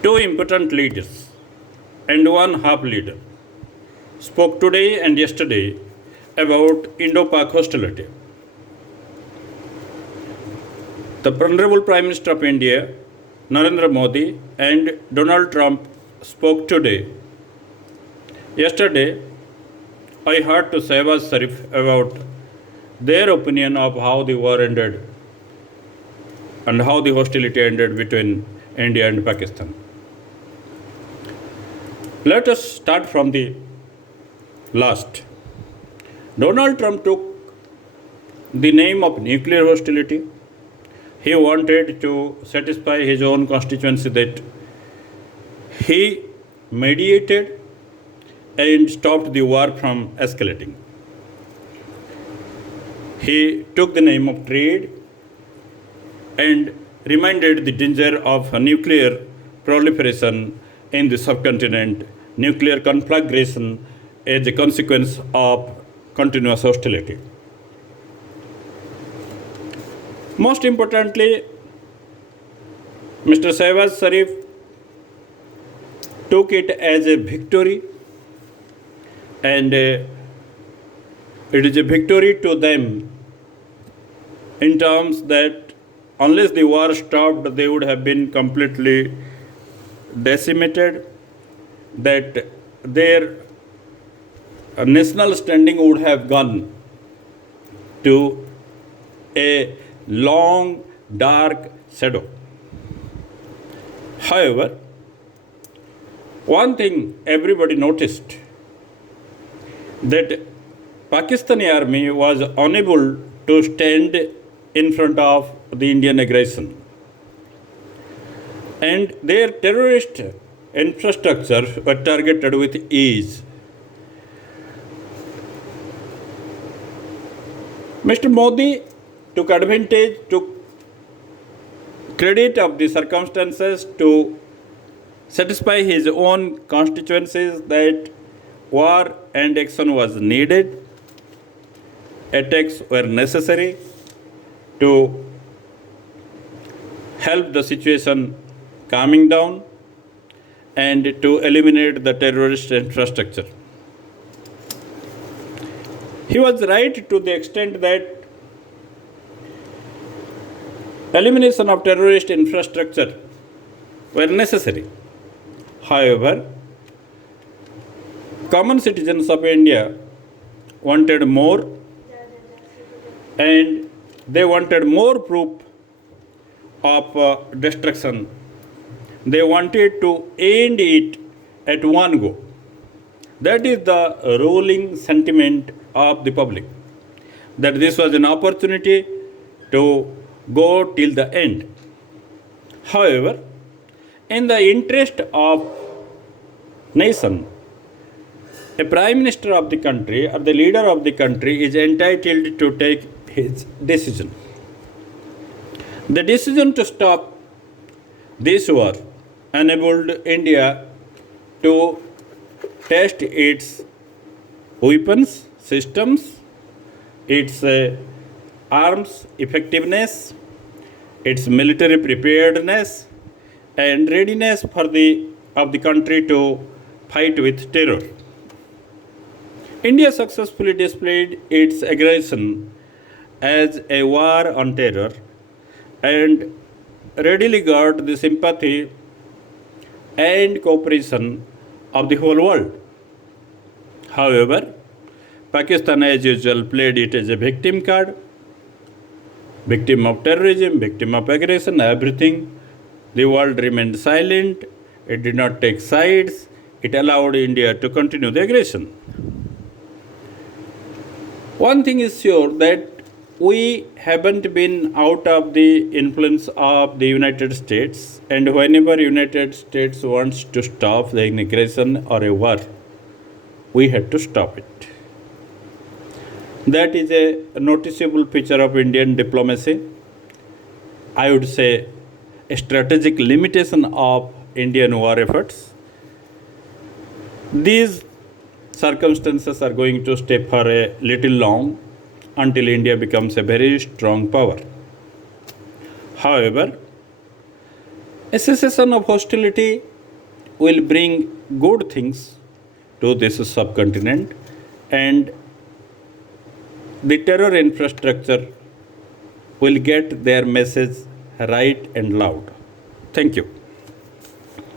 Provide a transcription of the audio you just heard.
Two important leaders and one half leader spoke today and yesterday about Indo Pak hostility. The Honorable Prime Minister of India, Narendra Modi, and Donald Trump spoke today. Yesterday, I heard to Shehbaz Sharif about their opinion of how the war ended and how the hostility ended between India and Pakistan. Let us start from the last. Donald Trump took the name of nuclear hostility. He wanted to satisfy his own constituency that he mediated and stopped the war from escalating. He took the name of trade and reminded the danger of nuclear proliferation in the subcontinent, nuclear conflagration as a consequence of continuous hostility. Most importantly, Mr. Shehbaz Sharif took it as a victory, and it is a victory to them in terms that unless the war stopped, they would have been completely decimated, that their national standing would have gone to a long, dark shadow. However, one thing everybody noticed, that Pakistani army was unable to stand in front of the Indian aggression, and their terrorist infrastructure were targeted with ease. Mr. Modi took advantage, took credit of the circumstances to satisfy his own constituencies that war and action was needed, attacks were necessary to help the situation calming down and to eliminate the terrorist infrastructure. He was right to the extent that elimination of terrorist infrastructure were necessary. However, common citizens of India wanted more, and they wanted more proof of destruction. They wanted to end it at one go. That is the ruling sentiment of the public, that this was an opportunity to go till the end. However, in the interest of nation, a prime minister of the country or the leader of the country is entitled to take his decision. The decision to stop this war enabled India to test its weapons systems, its arms effectiveness, its military preparedness, and readiness of the country to fight with terror. India successfully displayed its aggression as a war on terror and readily got the sympathy and cooperation of the whole world. However, Pakistan, as usual, played it as a victim card, victim of terrorism, victim of aggression, everything. The world remained silent, it did not take sides, it allowed India to continue the aggression. One thing is sure, that we haven't been out of the influence of the United States, and whenever United States wants to stop the aggression or a war, we had to stop it. That is a noticeable feature of Indian diplomacy. I would say a strategic limitation of Indian war efforts. These circumstances are going to stay for a little long until India becomes a very strong power. However, A cessation of hostility will bring good things to this subcontinent, and the terror infrastructure will get their message right and loud. Thank you.